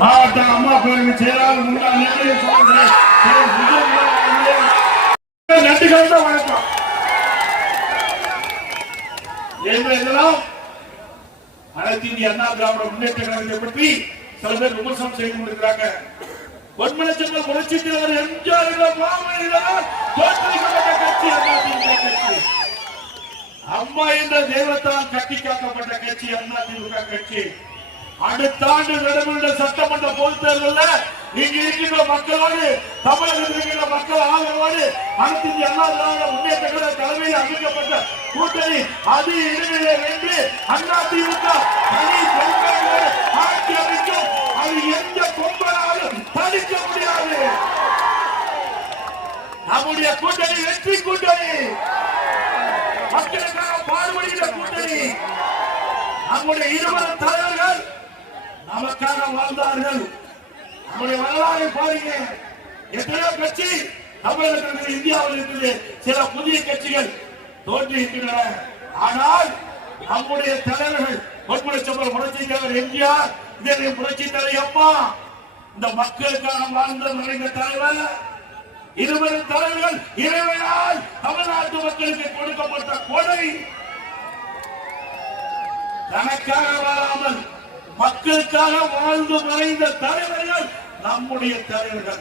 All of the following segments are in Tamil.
மாவட்ட அம்மா கோயில் செயலாளர் முன்னாள் நன்றிகளோட வணக்கம் இதெல்லாம் அனைத்து இந்திய அண்ணா திராவிட முன்னேற்ற கழகத்தை பற்றி சில பேர் விமர்சனம் செய்து கொண்டிருக்கிறாங்க பொன்மனச்சங்கள் எம்ஜிஆர் மாமனிதர் தோற்றுவிக்கப்பட்ட கட்சி அண்ணா திமுக கட்சி அம்மா என்ற தெய்வத்தால் கட்டி காக்கப்பட்ட கட்சி அண்ணா திமுக கட்சி. அடுத்த ஆண்டு நடைபெறுகிற சட்டமன்ற பொதுத் தேர்தலில் இங்கு இருக்கின்ற மக்களோடு தமிழகத்தில் இருக்கின்ற மக்கள் ஆதரவோடு அனைத்து இந்திய அண்ணா திராவிட முன்னேற்ற கழக தலைமையில் அமைக்கப்பட்ட கூட்டணி அது இடைநிலை வென்று அண்ணா திமுக தனி ஆட்சி அமைக்கும். அது எந்த கொம்பனாலும் நம்முடைய கூட்டணி வெற்றி கூட்டணி. மக்களுக்காக பாடுபடுகிற கூட்டணி. நம்முடைய இருவர் தலைவர்கள் நமக்காக வாழ்ந்தார்கள். நம்முடைய வரலாறு பாருங்க. எத்தனையோ கட்சி தமிழகத்தில் இந்தியாவில் இருக்குது. சில புதிய கட்சிகள் தோன்றியிருக்கின்றன. ஆனால் நம்முடைய தலைவர்கள் பொன்முடிச்சம்பர் புரட்சி தலைவர் எம்ஜிஆர் இதே புரட்சி தலைவர் அம்மா. இந்த மக்களுக்காக வாழ்ந்த நிறைந்த தலைவர் இருபது தலைவர்கள் இறைவனால் தமிழ்நாட்டு மக்களுக்கு கொடுக்கப்பட்ட கொடை. தனக்காக வாழாமல் மக்களுக்காக வாழ்ந்து மறைந்த தலைவர்கள் நம்முடைய தலைவர்கள்.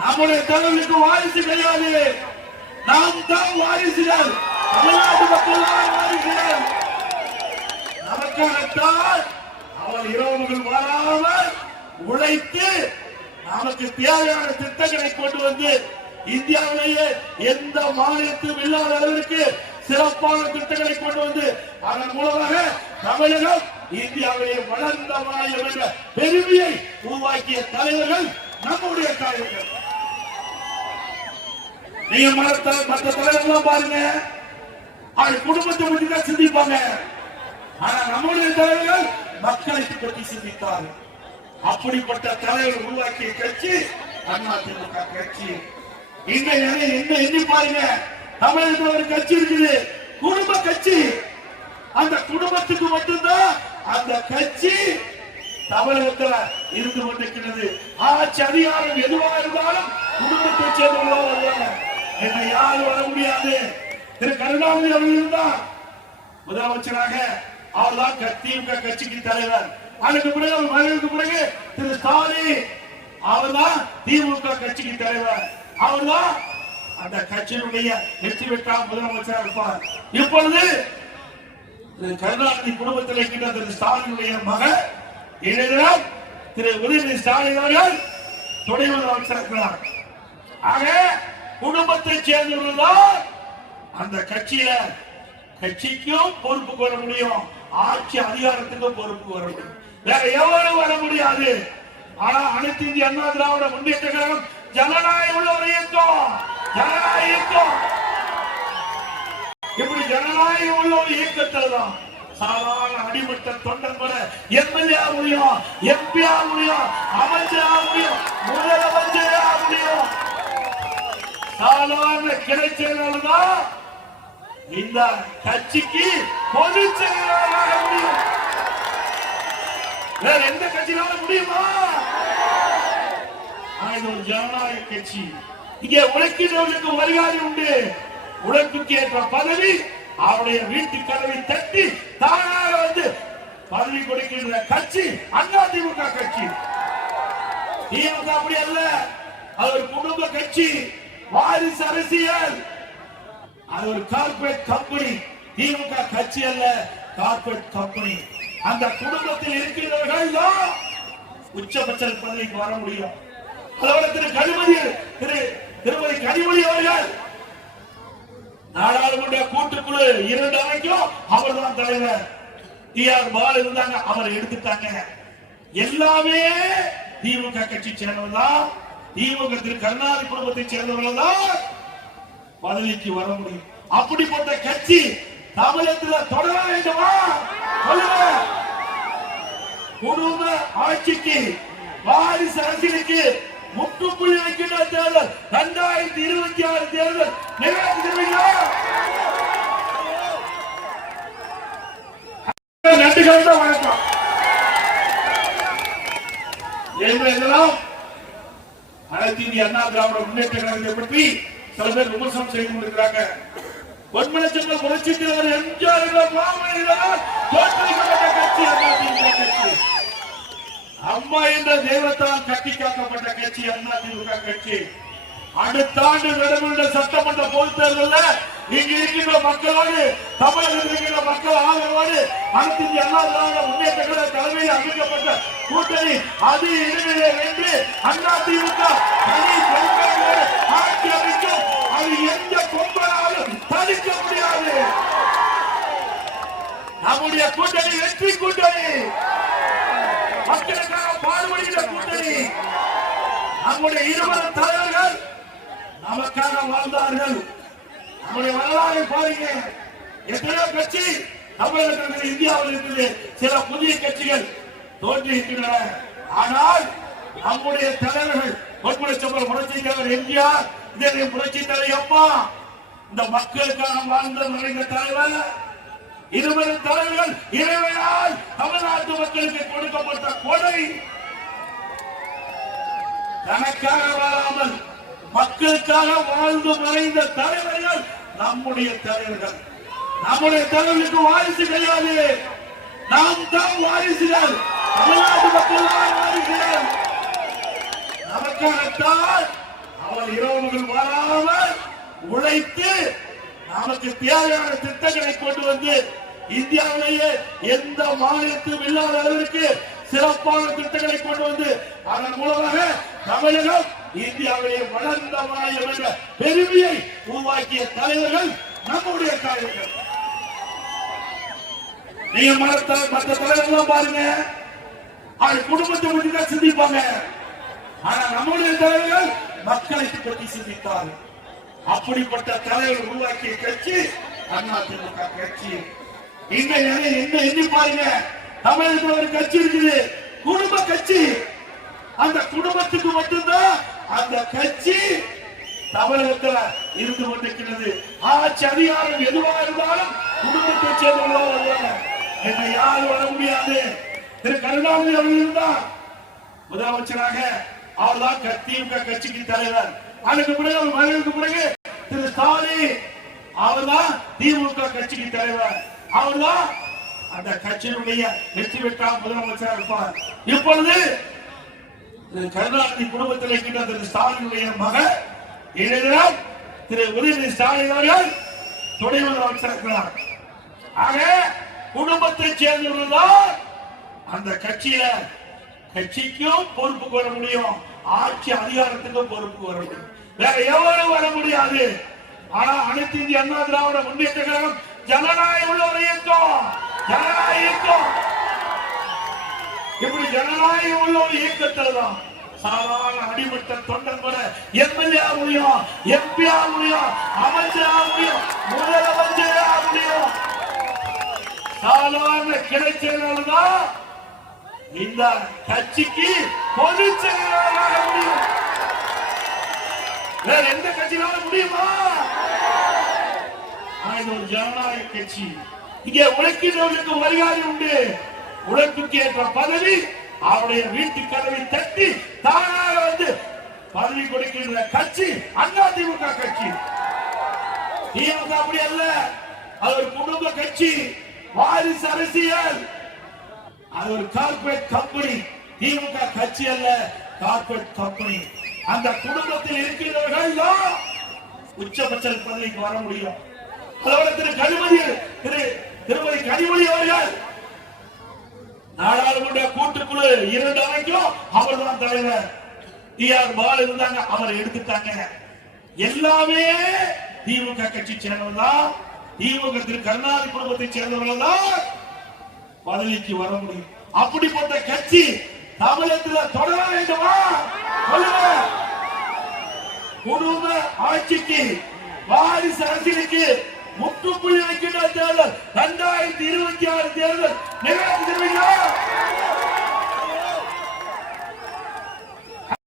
நம்முடைய தலைவருக்கு வாரிசு கிடையாது. நாம் தான் வாரிசுகள். தமிழ்நாட்டு மக்கள் தான் வாரிசுகள். நமக்காகத்தான் அவர் இரவுகள் வராமல் உழைத்து நமக்கு தேவையான திட்டங்களை கொண்டு வந்து இந்தியாவிலேயே எந்த மாநிலத்திலும் இல்லாத அளவிற்கு சிறப்பான திட்டங்களை கொண்டு வந்து அதன் மூலமாக தமிழகம் இந்தியாவிலேயே வளர்ந்த மாநிலம் என்ற பெருமையை உருவாக்கிய தலைவர்கள் நம்முடைய தலைவர்கள். நீங்க மற்ற மற்ற தலைவர்கள் பாருங்க. அவர் குடும்பத்தை பற்றி தான் சிந்திப்பாங்க. ஆனா நம்முடைய தலைவர்கள் மக்களை பற்றி சிந்தித்தார்கள். அப்படிப்பட்ட தலைவர் உருவாக்கிய கட்சி அதிமுக கட்சி. இந்த என்ன எண்ணி பாருங்க. தமிழகத்தில் ஒரு கட்சி இருக்குது. குடும்ப கட்சி. அந்த குடும்பத்துக்கு மட்டும்தான் அந்த கட்சி தமிழகத்துல இருந்து கொண்டிருக்கிறது. ஆட்சி அதிகாரம் எதுவாக இருந்தாலும் குடும்பத்தை சேர்ந்தவர்களாக வருவாங்க. என்னை யாரும் வர முடியாது. திரு கருணாநிதி அவர்கள் தான் முதலமைச்சராக. அவர்தான் க- திமுக கட்சிக்கு தலைவர். அதுக்கு பிறகு அவர் மறைவுக்கு பிறகு திரு ஸ்டாலின் அவர்தான் திமுக கட்சிக்கு தலைவர். அவர்தான் அந்த கட்சியினுடைய வெற்றி பெற்றால் முதலமைச்சராக இருப்பார். இப்பொழுது கருணாநிதி குடும்பத்தில் இருக்கின்ற திரு ஸ்டாலினுடைய மகன் இளைஞர் திரு உதயநிதி ஸ்டாலின் அவர்கள் துணை முதலமைச்சர் இருக்கிறார். ஆக குடும்பத்தை சேர்ந்தவர்கள் தான் அந்த கட்சியில கட்சிக்கும் பொறுப்பு கொள்ள முடியும். ஆட்சி அதிகாரத்துக்கும் பொறுப்பு வர முடியும். வேற எவ்வளவு வர முடியாது. ஆனா அனைத்து இந்திய அண்ணா திராவிட முன்னேற்ற கழகம் ஜனநாயகம் உள்ள ஒரு இயக்கம் ஜனநாயக இயக்கம் இப்படி ஜனநாயகம் உள்ள ஒரு இயக்கத்துல தான் சாதாரண அடிமட்ட தொண்டன் கூட எம்எல்ஏ முடியும் எம்பி ஆக முடியும் அமைச்சர் ஆக முடியும் முதலமைச்சர் ஆக முடியும். சாதாரண கிளை செயலாளர் தான் இந்த கட்சிக்கு பொதுச் செயலாளராக முடியும். வேற எந்த கட்சியினால முடியுமா? ஆனா இது ஒரு ஜனநாயக கட்சி. இங்கே உழைக்கிறவர்களுக்கு மரியாதை உண்டு. உழைப்புக்கு ஏற்ற பதவி அவருடைய வீட்டு கதவை தட்டி தானாக வந்து பதவி கொடுக்கின்ற கட்சி அண்ணா திமுக கட்சி. திமுக அப்படி அல்ல. அது ஒரு குடும்ப கட்சி. வாரிசு அரசியல். அது ஒரு கார்பரேட் கம்பெனி திமுக கட்சி அல்ல கார்பரேட் கம்பெனி அந்த குடும்பத்தில் இருக்கிறவர்கள் தான் உச்சபட்ச பதவிக்கு வர முடியும். அதோட திரு கனிமொழி திரு திருமதி கனிமொழி அவர்கள். நாடாளுமன்ற கூட்டுக்குழு இரண்டு அமைக்கும் அவர் தான் தலைவர். டி ஆர் பால் இருந்தாங்க அவரை எடுத்துட்டாங்க. எல்லாமே திமுக கட்சி சேர்ந்தவர்கள் தான் திமுக திரு கருணாநிதி குடும்பத்தை சேர்ந்தவர்கள் தான் பதவிக்கு வர முடியும். அப்படிப்பட்ட கட்சி தமிழகத்தில் தொடர வேண்டுமா? சொல்லுங்க குடும்ப ஆட்சிக்கு வாரிசு அரசியலுக்கு முற்றுப்புள்ளி வைக்கின்ற தேர்தல் இரண்டாயிரத்தி இருபத்தி ஆறு தேர்தல் நிறைவேற்றுகிறீங்களா நன்றி கலந்த வணக்கம். என்றெல்லாம் அனைத்து இந்திய அண்ணா திராவிட முன்னேற்ற கழகத்தை பற்றி சில பேர் விமர்சனம் செய்து கொண்டிருக்கிறாங்க. பொன்மனச்சந்திர புரட்சி தலைவர் எம்ஜிஆர் என்ற கட்சி அதிமுக கட்சி. அம்மா என்ற தெய்வத்தால் கட்டி காக்கப்பட்ட கட்சி அதிமுக கட்சி. அடுத்த ஆண்டு நடைபெறுகிற சட்டமன்ற பொதுத் தேர்தலில் இங்கு இருக்கின்ற மக்களோடு தமிழகத்தில் இருக்கின்ற மக்கள் ஆதரவோடு அனைத்து எல்லா அண்ணா திராவிட முன்னேற்ற கழக தலைமையில் அமைக்கப்பட்ட கூட்டணி அது இடைநிலை வென்று அதிமுக தனி பெரும்பான்மையோடு ஆட்சி அமைக்கும். அது எந்த கொம்பனாலும் தடுக்க முடியாது. நம்முடைய கூட்டணி வெற்றி கூட்டணி. மக்களுக்காக பாடுபடுகிற கூட்டணி. நம்முடைய இருவர் தலைவர்கள் நமக்காக வாழ்ந்தார்கள். நம்முடைய வரலாறு பாருங்க. எத்தனையோ கட்சி தமிழகத்தில் இருக்குது, இந்தியாவில் இருக்குது. சில புதிய கட்சிகள் தோன்றியிருக்கின்றன. ஆனால் நம்முடைய தலைவர்கள் பொன்முறை சம்பளம் புரட்சித்தலைவர் எம்ஜிஆர் இதே புரட்சி தலைவர் அம்மா இந்த மக்களுக்காக வாழ்ந்த நிறைந்த தலைவர் இருபது தலைவர்கள் இறைவனால் தமிழ்நாட்டு மக்களுக்கு கொடுக்கப்பட்ட கொடை. தனக்காக வாழாமல் மக்களுக்காக வாழ்ந்து மறைந்த தலைவர்கள் நம்முடைய தலைவர்கள். நம்முடைய தலைவர்களுக்கு வாரிசு கிடையாது. நாம் தான் வாரிசுகள். தமிழ்நாட்டு மக்கள் தான் வாரிசுகள். நமக்காகத்தான் அவர் இரவுகள் வராமல் உழைத்து நமக்கு தேவையான திட்டங்களை கொண்டு வந்து இந்தியாவிலேயே எந்த மாநிலத்திலும் இல்லாத அளவிற்கு சிறப்பான திட்டங்களை கொண்டு வந்து அதன் மூலமாக தமிழகம் இந்தியாவிலே வளர்ந்த மாநிலம் என்ற பெருமையை உருவாக்கிய தலைவர்கள் நம்முடைய தலைவர்கள். நீங்க மற்ற மற்ற தலைவர்கள் பாருங்க. அவர் குடும்பத்தை பற்றி தான் சிந்திப்பாங்க. ஆனா நம்முடைய தலைவர்கள் மக்களை பற்றி சிந்தித்தார் அப்படிப்பட்ட தலைவர் உருவாக்கிய கட்சி அதிமுக கட்சி. இங்க என்ன எங்க எண்ணி பாருங்க. தமிழகத்தில் ஒரு கட்சி இருக்குது. குடும்ப கட்சி. அந்த குடும்பத்துக்கு மட்டும்தான் அந்த கட்சி தமிழகத்துல இருந்து கொண்டிருக்கிறது. ஆட்சி அதிகாரம் எதுவா இருந்தாலும் குடும்பத்தை சேர்ந்தவர்களா வருவாங்க. என்ன யாரும் வர முடியாது. திரு கருணாநிதி அவர்கள் இருந்தார் முதலமைச்சராக. அவர்தான் க- திமுக கட்சிக்கு தலைவர். அதுக்கு பிறகு அவர் மறைவுக்கு பிறகு திரு ஸ்டாலின் அவர்தான் திமுக கட்சிக்கு தலைவர். அவர்தான் அந்த கட்சியினுடைய வெற்றி பெற்றால் முதலமைச்சராக இருப்பார். இப்பொழுது கருணாநிதி குடும்பத்தில் இருக்கின்ற திரு ஸ்டாலினுடைய மகன் இளைஞர் திரு உதயநிதி ஸ்டாலின் அவர்கள் துணை முதலமைச்சர் இருக்கிறார் ஆக குடும்பத்தை சேர்ந்தவர்கள் தான் அந்த கட்சியில கட்சிக்கும் பொறுப்பு கொள்ள முடியும். ஆட்சி அதிகாரத்துக்கும் பொறுப்பு வர முடியும். வேற எவரும் வர முடியாது. ஆனா அனைத்து இந்திய அண்ணா திராவிட முன்னேற்ற கழகம் ஜனநாயக உள்ள ஒரு இயக்கம் ஜனநாயக இயக்கம் இப்படி ஜனநாயகம் உள்ள ஒரு இயக்கத்துல தான் சாதாரண அடிமட்ட தொண்டன் கூட எம்எல்ஏ ஆக முடியும் எம்பி ஆக முடியும் அமைச்சர் ஆக முடியும் முதலமைச்சர் ஆக முடியும் சாதாரண கிடைச்சதுனால தான் இந்த கட்சிக்கு பொதுச் செயலாளராக முடியும். வேற எந்த கட்சியினால முடியுமா? இது ஒரு ஜனநாயக கட்சி. இங்கே உழைக்கிறவர்களுக்கு மரியாதை உண்டு. உழைப்புக்கு ஏற்ற பதவி அவருடைய வீட்டு கதவை தட்டி தானாக வந்து பதவி கொடுக்கின்ற கட்சி அண்ணா திமுக கட்சி. திமுக அப்படி அல்ல. அது ஒரு குடும்ப கட்சி. வாரிசு அரசியல். அது ஒரு கார்பரேட் கம்பெனி திமுக கட்சி அல்ல கார்பரேட் கம்பெனி அந்த குடும்பத்தில் இருக்கிறவர்கள் தான் உச்சபட்ச பதவிக்கு வர முடியும். அதோட திரு கனிமொழி திரு திருமதி கனிமொழி அவர்கள் நாடாளுமன்ற கூட்டுக்குழு இரண்டு அவைக்கும் அவர் தான் தலைவர். டி ஆர் பால் இருந்தாங்க அவரை எடுத்துட்டாங்க. எல்லாமே திமுக கட்சி சேர்ந்தவர்கள் தான் திமுக திரு கருணாநிதி குடும்பத்தை சேர்ந்தவர்கள் தான் பதவிக்கு வர முடியும். அப்படிப்பட்ட கட்சி தமிழகத்தில் தொடர வேண்டுமா? சொல்லுங்க. குடும்ப ஆட்சிக்கு வாரிசு அரசியலுக்கு முற்றுப்புள்ளி வைக்கின்ற தேர்தல் இரண்டாயிரத்தி இருபத்தி ஆறு தேர்தல் நிறைவேற்றுகிறீர்களா